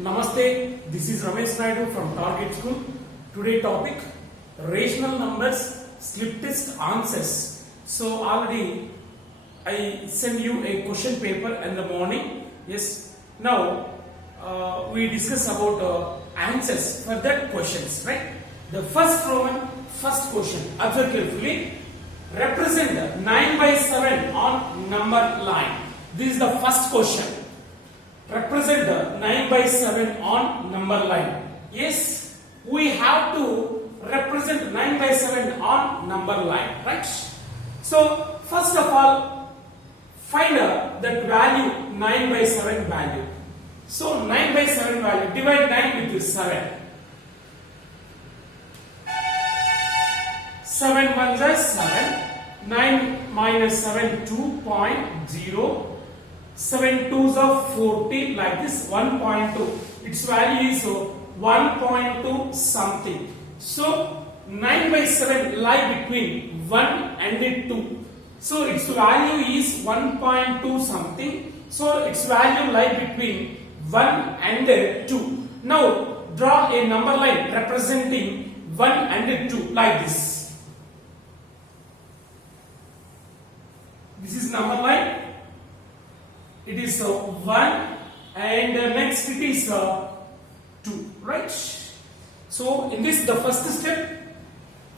Namaste, this is Ramesh Naidu from Target School. Today topic, rational numbers, slip test answers. So already I send you a question paper in the morning. Yes, now we discuss about answers for that questions, right? The first question, observe carefully. Represent 9 by 7 on number line. This is the first question. Represent 9 by 7 on number line. Yes, we have to represent 9 by 7 on number line, right? So, first of all, find that value 9 by 7 value. So, 9 by 7 value, divide 9 with 7. 7 ones are 7. 9 minus 7, 2.0. 7 twos are 40, like this, 1.2. Its value is 1.2 something. So 9 by 7 lie between 1 and 2. So its value is 1.2 something. So its value lie between 1 and 2. Now draw a number line representing 1 and 2 like this. This is number line. It is 1 and next it is 2, right? So in this, the first step,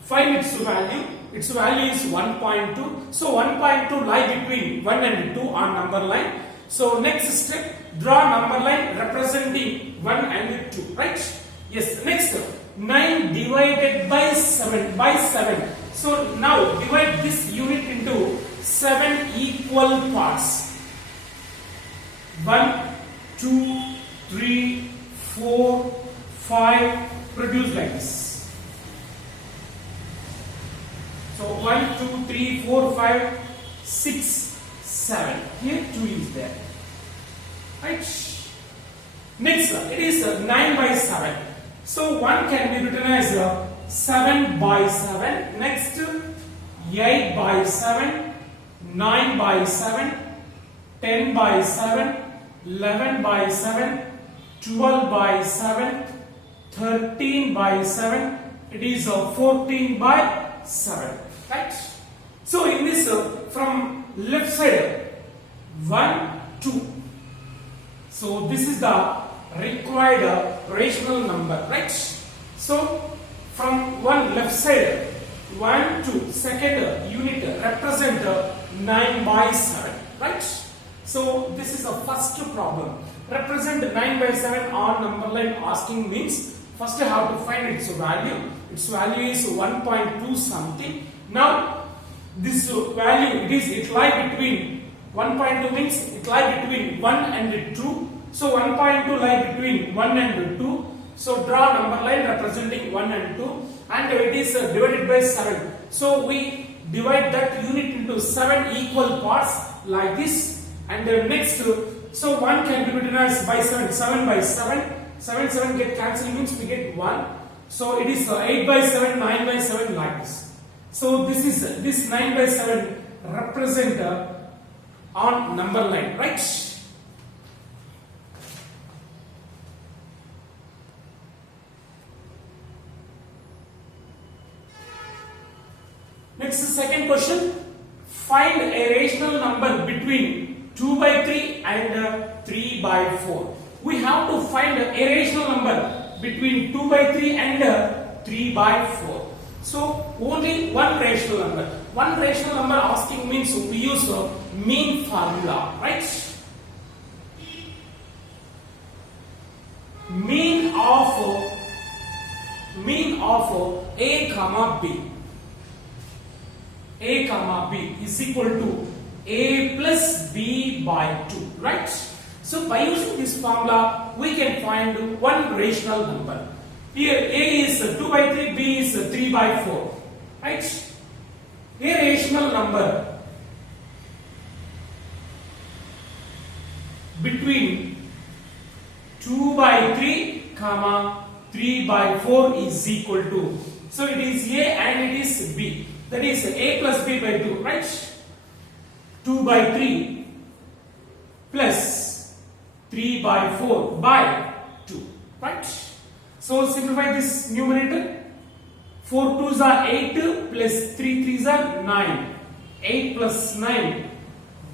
find its value. Its value is 1.2. So 1.2 lie between 1 and 2 on number line. So next step, draw number line representing 1 and 2, right? Yes, next 9 divided by 7 So now divide this unit into 7 equal parts. 1, 2, 3, 4, 5, produce like this. So 1, 2, 3, 4, 5, 6, 7. Here 2 is there. Right? Next, it is 9 by 7. So 1 can be written as 7 by 7. Next, 8 by 7, 9 by 7, 10 by 7, 11 by 7, 12 by 7, 13 by 7, it is 14 by 7, right? So in this, from left side, 1, 2. So this is the required rational number, right? So from one left side, 1, 2, second unit represent 9 by 7, right? So this is the first problem. Represent 9 by 7 on number line asking means first you have to find its value. Its value is 1.2 something. Now this value it lie between 1.2 means it lie between 1 and 2. So 1.2 lie between 1 and 2. So draw number line representing 1 and 2 and it is divided by 7. So we divide that unit into 7 equal parts like this. And next, so 1 can be written as by 7, 7 by 7, 7 get cancelled means we get 1. So it is 8 by 7, 9 by 7 like this. So this 9 by 7 represent on number line, right? Next, second question, find a rational number between 2 by 3 and 3 by 4. We have to find a rational number between 2 by 3 and 3 by 4. So only one rational number. One rational number asking means we use mean formula, right? Mean of A comma B. A comma B is equal to A plus B by 2, right? So by using this formula, we can find one rational number. Here A is 2 by 3, B is 3 by 4, right? A rational number between 2 by 3, comma 3 by 4 is equal to, so it is A and it is B. That is A plus B by 2, right? 2 by 3 plus 3 by 4 by 2. right? So simplify this numerator. 4 2s are 8 plus 3 3s are 9. 8 plus 9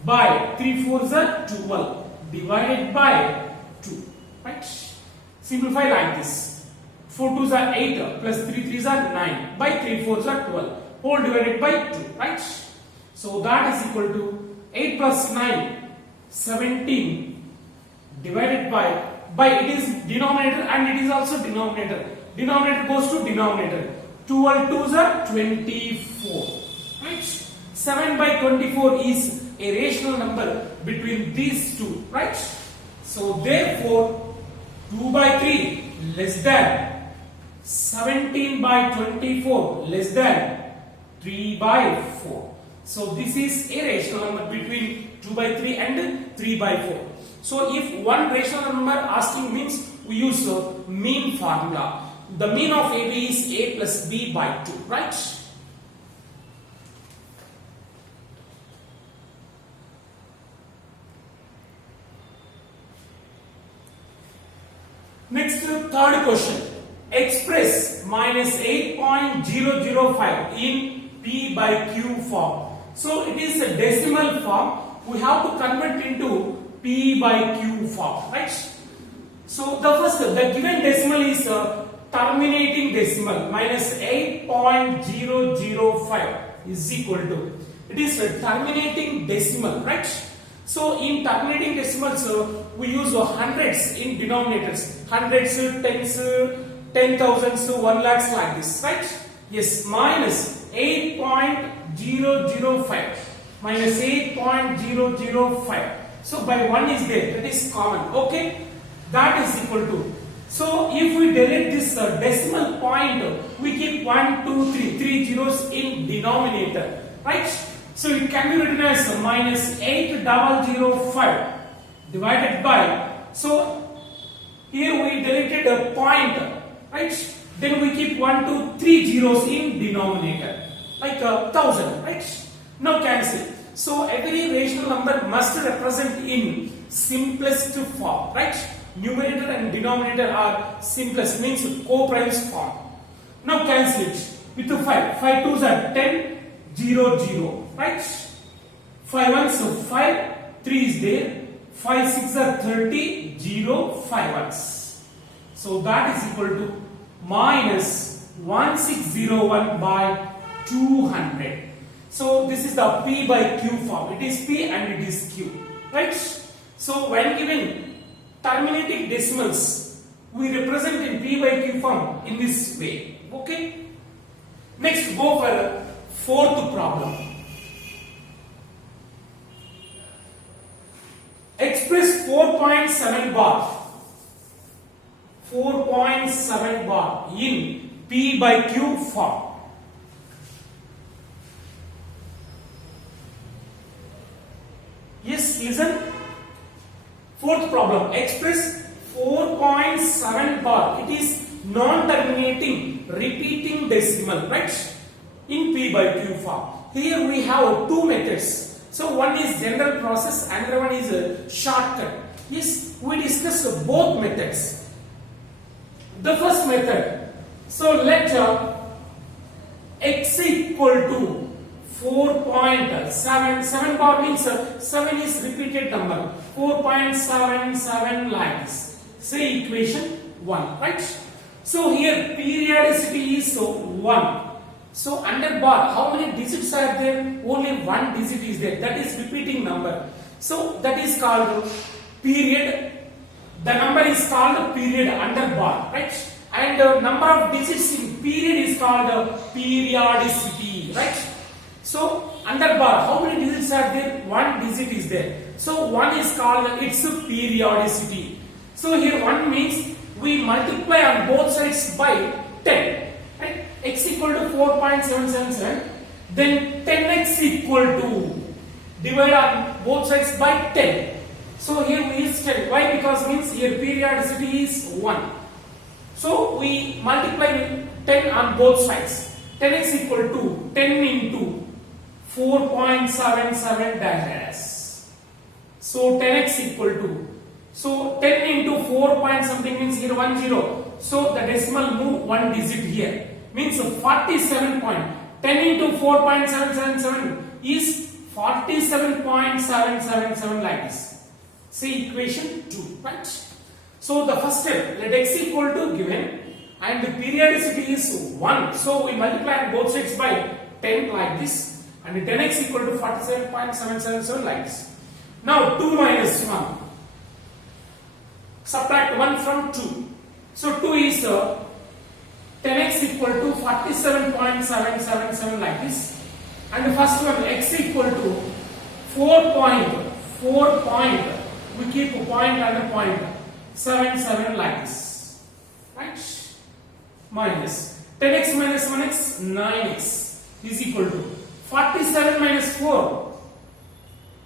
by 3 4s are 12 divided by 2, right? Simplify like this. 4 2s are 8 plus 3 3s are 9 by 3 4s are 12 whole divided by 2, right? So that is equal to 8 plus 9 17 divided by it is denominator and it is also denominator. Denominator goes to denominator. 12 2s are 24, right? 7 by 24 is a rational number between these two, right? So therefore 2 by 3 less than 17 by 24 less than 3 by 4. So this is a rational number between 2 by 3 and 3 by 4. So if one rational number asking means we use the mean formula. The mean of AB is A plus B by 2, right? Next, third question. Express minus 8.005 in P by Q form. So it is a decimal form. We have to convert into P by Q form, right? So the given decimal is terminating decimal minus 8.005 is equal to, it is a terminating decimal, right? So in terminating decimals we use hundreds in denominators, hundreds, tens, 10,000s, 1 lakhs like this, right? Yes, minus 8.005 minus 8.005. So by 1 is there, that is common, okay? That is equal to, so if we delete this decimal point, we keep 1, 2, 3 zeros in denominator, right? So it can be written as minus 8005 divided by, so here we deleted a point, right? Then we keep 1, 2, 3 zeros in denominator, like 1000, right? Now cancel. So every rational number must represent in simplest form, right? Numerator and denominator are simplest, means co-primes form. Now cancel it with the 5. 5 2s are 10, 0, 0, right? 5 1s are 5, 3 is there. 5 6 are 30, 0, 5 1s. So that is equal to minus 1601 by 200. So this is the P by Q form. It is P and it is Q, right? So when given terminating decimals, we represent in P by Q form in this way, okay? Next, go for fourth problem. Express 4.7 bar in P by Q form. Yes, listen. Fourth problem. Express 4.7 bar. It is non-terminating, repeating decimal, right? In P by Q form. Here we have two methods. So one is general process, another one is a shortcut. Yes, we discussed both methods. The first method. So let x equal to 4.7. 7 bar means 7 is repeated number. 4.77 like this. Say equation 1, right? So here periodicity is 1. So under bar, how many digits are there? Only one digit is there. That is repeating number. So that is called period. The number is called period under bar, right? And the number of digits in period is called periodicity, right? So under bar, how many digits are there? One digit is there. So 1 is called its periodicity. So here 1 means we multiply on both sides by 10. Right? X equal to 4.777. Then 10x equal to, divide on both sides by 10. So here we use 10. Why? Because means here periodicity is 1. So we multiply with 10 on both sides. 10x equal to 10 into 4.77 dash. So 10x equal to, so 10 into 4 point something means here 10. So the decimal move one digit here. Means 47 point. 10 into 4.777 is 47.777 like this. See equation 2, right? So the first step, let x equal to given and the periodicity is 1. So we multiply both sides by 10 like this and 10x equal to 47.777 like this. Now 2 minus 1. Subtract 1 from 2. So 2 is 10x equal to 47.777 like this. And the first one x equal to 4 point, we keep a point and a point, 77 like this, right? Minus 10x minus 1x, 9x is equal to 47 minus 4,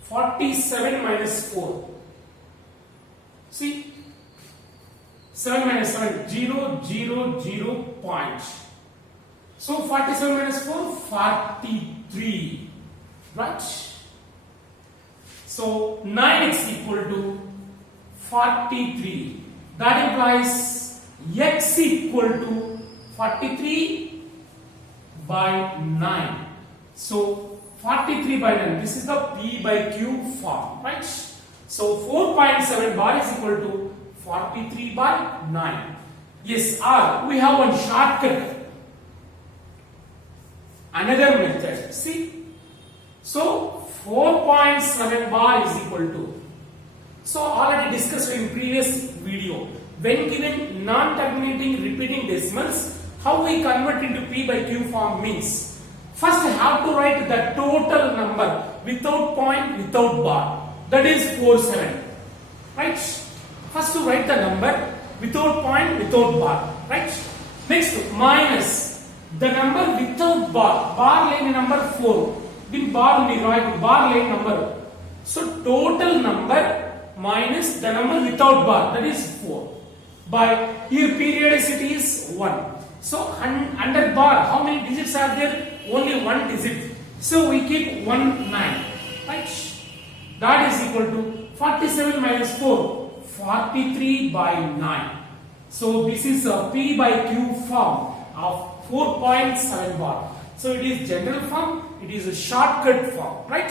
47 minus 4. See, 7 minus 7, 0, 0, 0 point. So 47 minus 4, 43, right? So 9x equal to 43. That implies x equal to 43 by 9. So 43 by 9. This is the P by Q form, right? So 4.7 bar is equal to 43 by 9. Yes, or we have one shortcut. Another method. See? So 4.7 bar is equal to. So already discussed in previous video. When given non-terminating repeating decimals, how we convert into P by Q form means first I have to write the total number without point, without bar. That is 47. Right? First to write the number without point, without bar. Right? Next minus the number without bar. Bar line number 4. Bin bar we write bar line number. So total number minus the number without bar, that is 4. By here periodicity is 1. So under bar, how many digits are there? Only one digit. So we keep 1 9. Right? That is equal to 47 minus 4, 43 by 9. So this is a P by Q form of 4.7 bar. So it is general form, it is a shortcut form, right?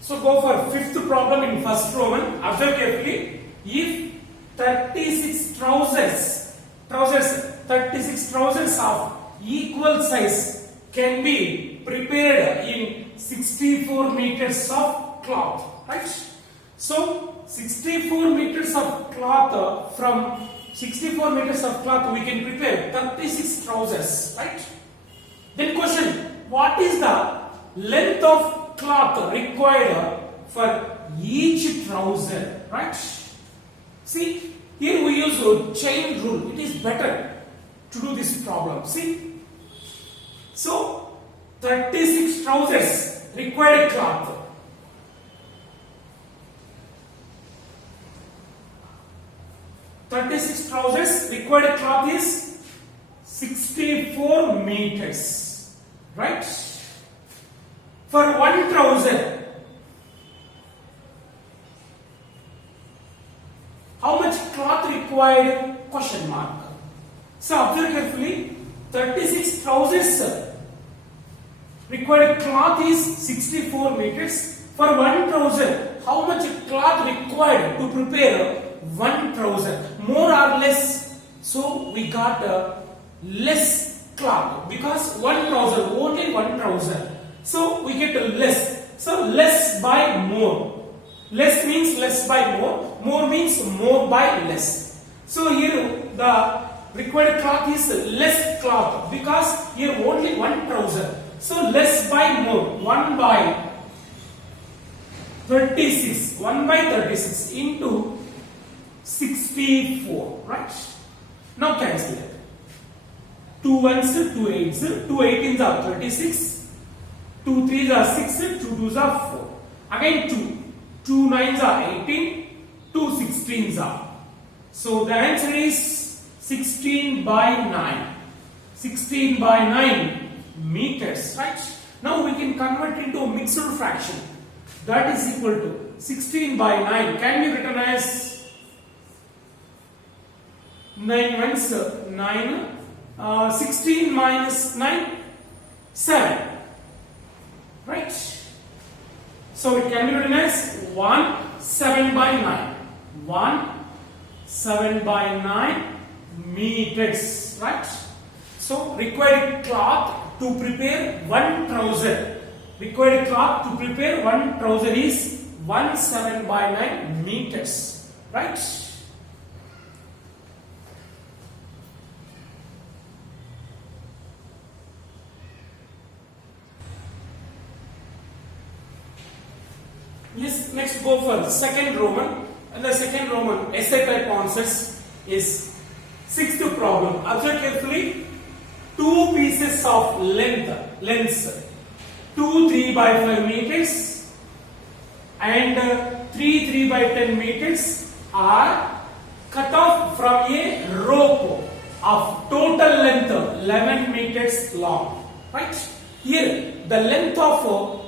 So go for fifth problem in first Roman. Observe carefully. If 36 trousers of equal size can be prepared in 64 meters of cloth, right? So 64 meters of cloth, from 64 meters of cloth we can prepare 36 trousers, right? Then question, what is the length of cloth required for each trouser, right? See, here we use a chain rule. It is better to do this problem. See, so 36 trousers required cloth. Required cloth is 64 meters, right? For one trouser, how much cloth required? Question mark. So observe carefully. 36 trousers required cloth is 64 meters. For one trouser, how much cloth required to prepare one trouser? More or less. So we got less cloth because one trouser, only one trouser. So we get less. So less by more. Less means less by more. More means more by less. So here the required cloth is less cloth because here only one trouser. So less by more. 1 by 36. 1 by 36 into 64. Right? Now cancel it. 2 ones, 2 eights, 2 18s are 36. 2 3s are 6, 2 2s are 4. Again 2. 2 9s are 18, 2 16s are. So the answer is 16 by 9. 16 by 9 meters, right? Now we can convert into a mixed fraction. That is equal to 16 by 9 can be written as 9 ones 9. 16 minus 9, 7. Right? So it can be written as 1 7 by 9. 1 7 by 9 meters. Right? So required cloth to prepare one trouser. Required cloth to prepare one trouser is 1 7 by 9 meters. Right? Yes, next go for the second Roman. And the second Roman essay type answers is sixth problem. Observe carefully. Two pieces of lengths 2 3 by 5 meters and 3 3 by 10 meters are cut off from a rope of total length 11 meters long. Right? Here the length of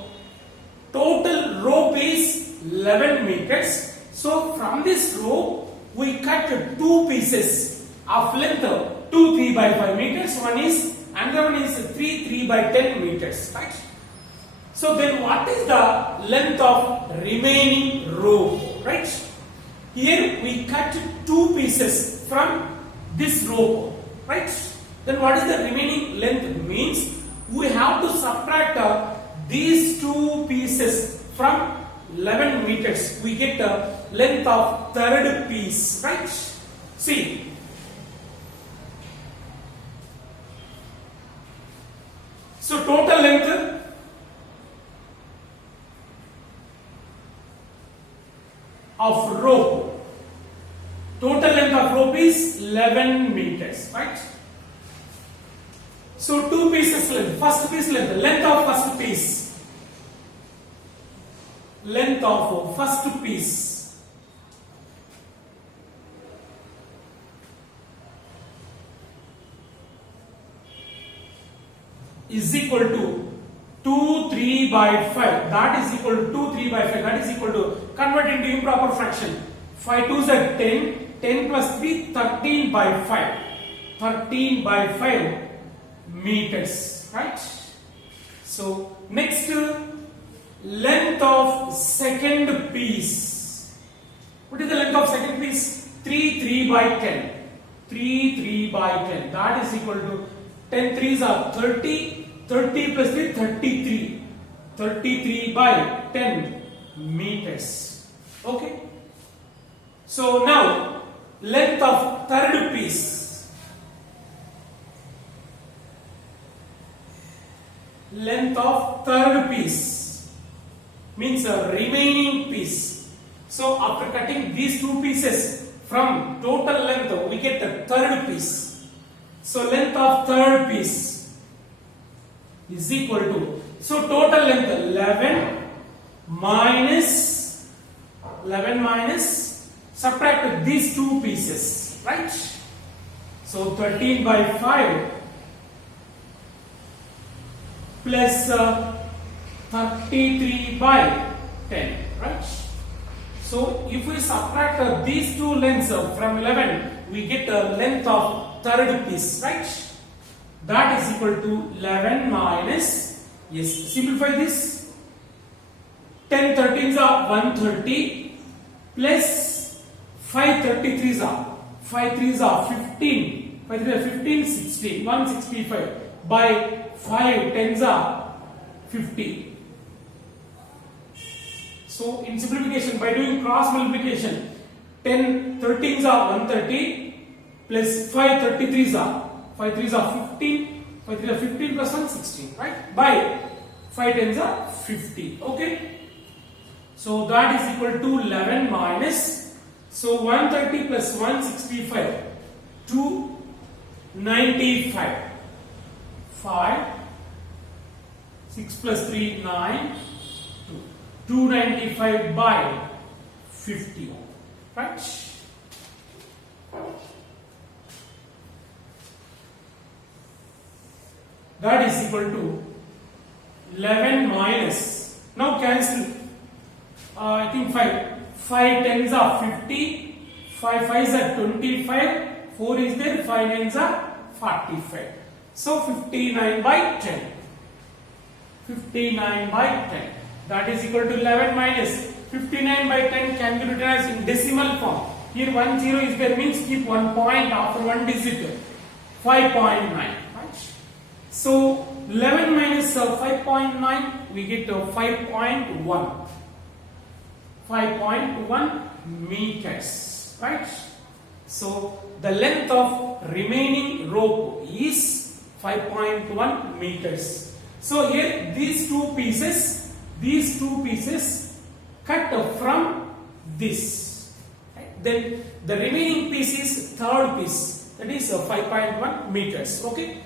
total rope is 11 meters. So from this rope we cut two pieces of length 2 3 by 5 meters. One is another one is 3 3 by 10 meters. Right? So then what is the length of remaining rope? Right? Here we cut two pieces from this rope. Right? Then what is the remaining length? Means we have to subtract these two pieces from 11 meters. We get the length of third piece. Right? See. So total length of rope. Total length of rope is 11 meters. Right? So two pieces length. First piece length. Length of first piece. Length of first piece is equal to 2 3 by 5. That is equal to 2 3 by 5. That is equal to, convert into improper fraction. 5 2s are 10. 10 plus 3, 13 by 5. 13 by 5 meters. Right? So next, length of second piece. What is the length of second piece? 3 3 by 10. 3 3 by 10. That is equal to 10 3s are 30. 30 plus 3, 33. 33 by 10 meters. Okay. So now length of third piece. Length of third piece means a remaining piece. So after cutting these two pieces from total length, we get the third piece. So length of third piece is equal to, so total length 11 minus subtract these two pieces, right? So 13 by 5 plus 33 by 10, right? So if we subtract these two lengths from 11, we get a length of third piece, right? That is equal to 11 minus, yes, simplify this. 10 13s are 130 plus 5 33s are 5 3s are 15. 5 3s are 15, 16, 165 by 5 10s are 50. So in simplification, by doing cross multiplication, 10 13s are 130 plus 5 33s are 5 3s are 15, 5 3s are 15 plus 1 16, right? By 5 10s are 50. Okay. So that is equal to 11 minus, so 130 plus 165, 295. 5, 6 plus 3, 9, 295 by 50, right? that is equal to 11 minus, now cancel, I think 5 tens are 50, 5 fives are 25, 4 is there, 5 nines are 45. So 59 by 10. 59 by 10. That is equal to 11 minus 59 by 10 can be written as in decimal form. Here 10 is there, means keep 1 point after one digit. 5.9. Right? So 11 minus 5.9, we get 5.1. 5.1 meters. Right? So the length of remaining rope is 5.1 meters. So here these two pieces cut from this. Right? Then the remaining piece is third piece, that is 5.1 meters. Okay.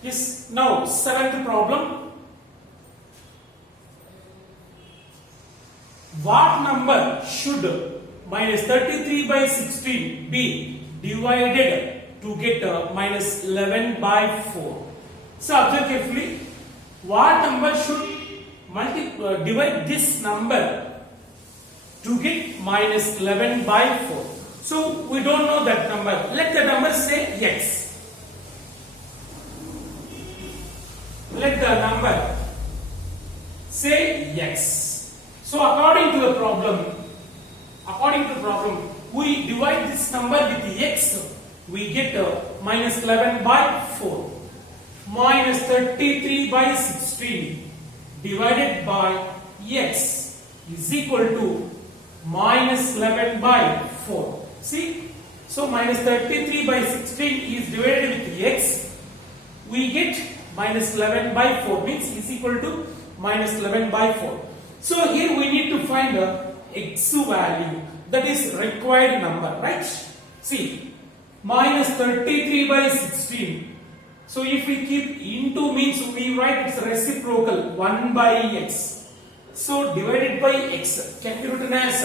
Yes, now seventh problem. What number should minus 33 by 16 be divided to get minus 11 by 4? So observe carefully. What number should divide this number to get minus 11 by 4? So we don't know that number. Let the number say x. Let the number say x. So according to the problem, we divide this number with x. We get minus 11 by 4. Minus 33 by 16 divided by x is equal to minus 11 by 4. See? So minus 33 by 16 is divided with x. We get minus 11 by 4, means is equal to minus 11 by 4. So here we need to find a x value, that is required number, right? See, minus 33 by 16. So if we keep into, means we write its reciprocal 1 by x. So divided by x can be written as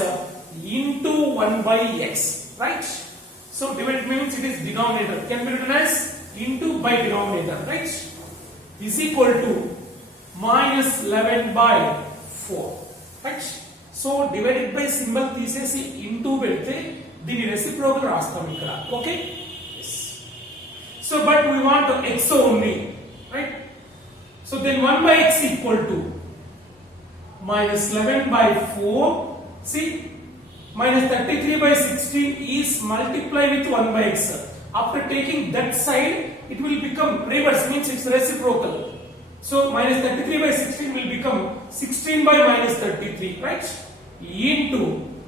into 1 by x, right? So divided means it is denominator, can be written as into by denominator, right? Is equal to minus 11 by 4, right? So divided by symbol తీసేసి into పెడితే దీని reciprocal రాస్తాం ఇక్కడ, okay? Yes. So but we want x only, right? So then 1 by x equal to minus 11 by 4. See, minus 33 by 16 is multiplied with 1 by x. After taking that side, it will become reverse, means it's reciprocal. So minus 33 by 16 will become 16 by minus 33, right? Into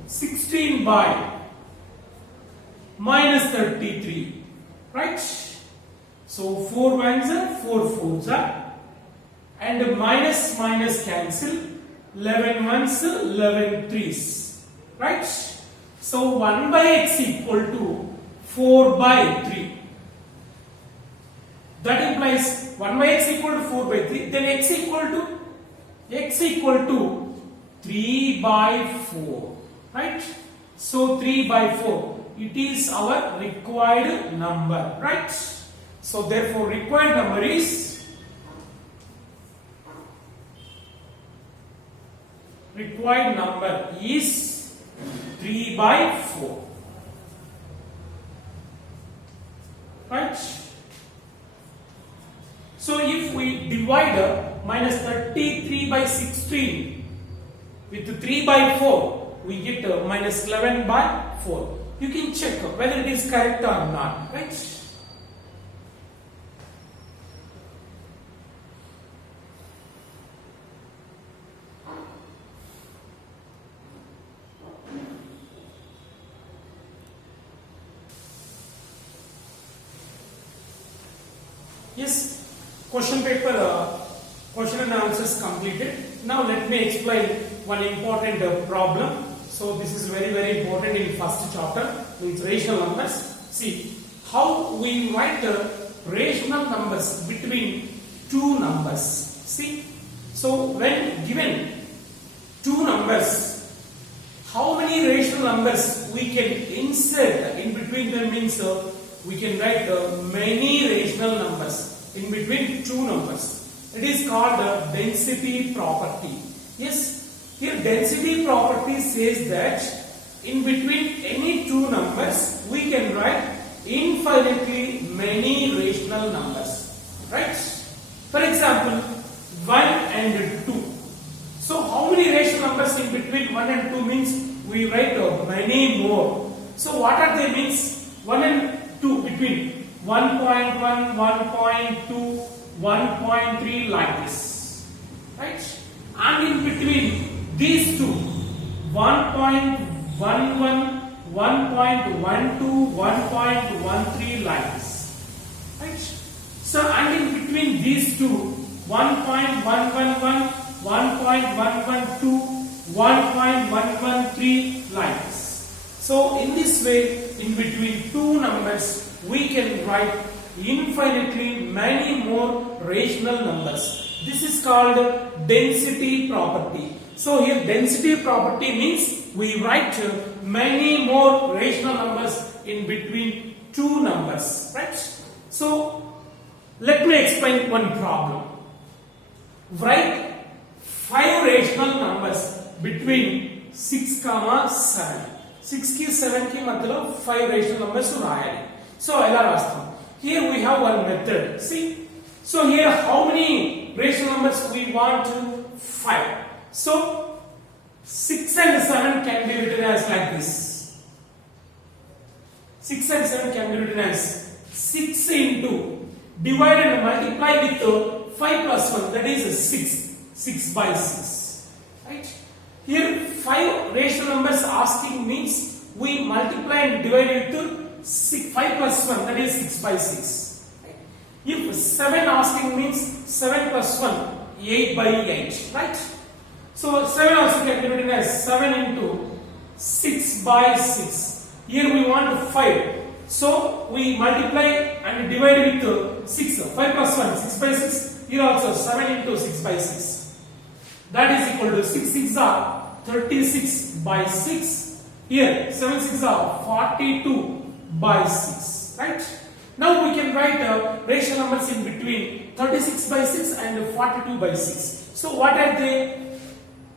16 by minus 33, right? So 4 ones are 4 fours are, and minus minus cancel, 11 ones 11 threes, right? So 1 by x equal to 4 by 3. That implies 1 by x equal to 4 by 3. Then x equal to 3 by 4. Right? So 3 by 4. It is our required number. Right? So therefore required number is 3 by 4. Right? So if we divide minus 33 by 16 with 3 by 4, we get minus 11 by 4. You can check whether it is correct or not, right? Yes, question paper, question and answers completed. Now let me explain one important problem. So this is very important in first chapter, means rational numbers. See, how we write the rational numbers between two numbers. See, so when given two numbers, how many rational numbers we can insert in between them means we can write many rational numbers in between two numbers. It is called the density property. Yes, here density property says that in between any two numbers we can write infinitely many rational numbers. Right? For example, 1 and 2. So how many rational numbers in between 1 and 2 means we write many more. So what are they means? 1 and 2 between 1.1, 1.2, 1.3 like this. Right? And in between these two 1.11, 1.12, 1.13 like this. Right? So and in between these two 1.111, 1.112, 1.113 like this. So in this way, in between two numbers, we can write infinitely many more rational numbers. This is called density property. So here density property means we write many more rational numbers in between two numbers. Right? So let me explain one problem. Write 5 rational numbers between 6, 7. 6 की 7 की मतलब 5 rational numbers रायाली. So ऐला रास्ता. Here we have one method. See. So here how many rational numbers we want to 5. So 6 and 7 can be written as like this. 6 and 7 can be written as 6 into divide and multiply with 5 plus 1, that is 6. 6 by 6. Right? Here 5 rational numbers asking means we multiply and divide with 5 plus 1, that is 6 by 6. Right? If 7 asking means 7 plus 1, 8 by 8. Right? So 7 also can be written as 7 into 6 by 6. Here we want 5. So we multiply and divide with 6. 5 plus 1, 6 by 6. Here also 7 into 6 by 6. That is equal to 6 6 are 36 by 6. Here 7 6 are 42 by 6. Right? Now we can write rational numbers in between 36 by 6 and 42 by 6. So what are they?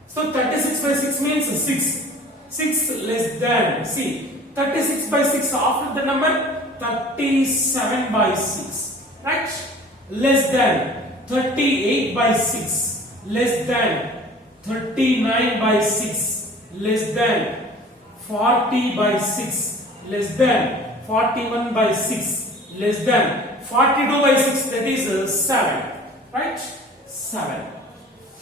So 36 by 6 means 6. 6 less than, see, 36 by 6 after the number 37 by 6. Right? Less than 38 by 6. Less than 39 by 6, less than 40 by 6, less than 41 by 6, less than 42 by 6, that is 7. Right? 7.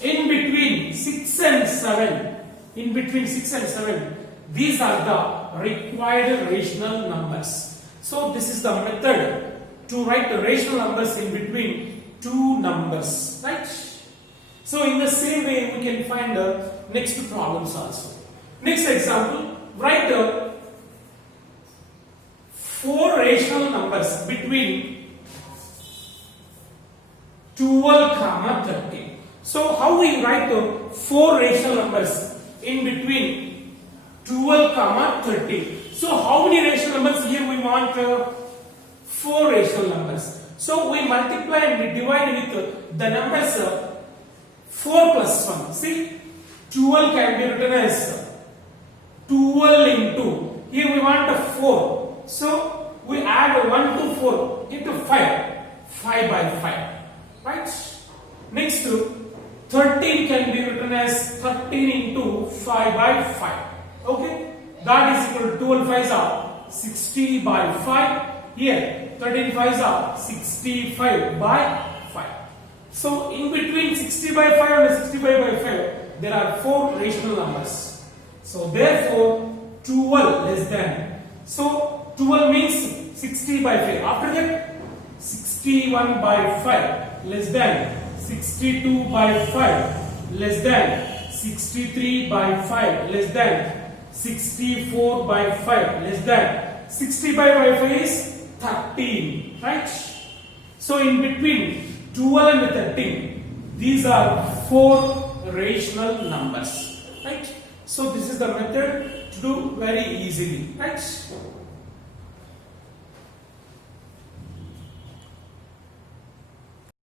In between 6 and 7, in between 6 and 7, these are the required rational numbers. So this is the method to write the rational numbers in between two numbers. Right? So in the same way we can find the next problems also. Next example, write 4 rational numbers between 12, 13. So how we write 4 rational numbers in between 12, 13. So how many rational numbers? Here we want 4 rational numbers. So we multiply and we divide with the numbers 4 plus 1. See, 12 can be written as 12 into. Here we want a 4. So we add 1 to 4 into 5. 5 by 5. Right? Next, 13 can be written as 13 into 5 by 5. Okay? That is equal to 12 5s are 60 by 5. Here, 13 5s are 65 by 5. So in between 60 by 5 and 65 by 5, there are 4 rational numbers. So therefore, 12 less than. So 12 means 60 by 5. After that, 61 by 5 less than. 62 by 5 less than. 63 by 5 less than. 64 by 5 less than. 60 by 5 is 13, right? So in between 12 and 13, these are 4 rational numbers, right? So this is the method to do very easily, right?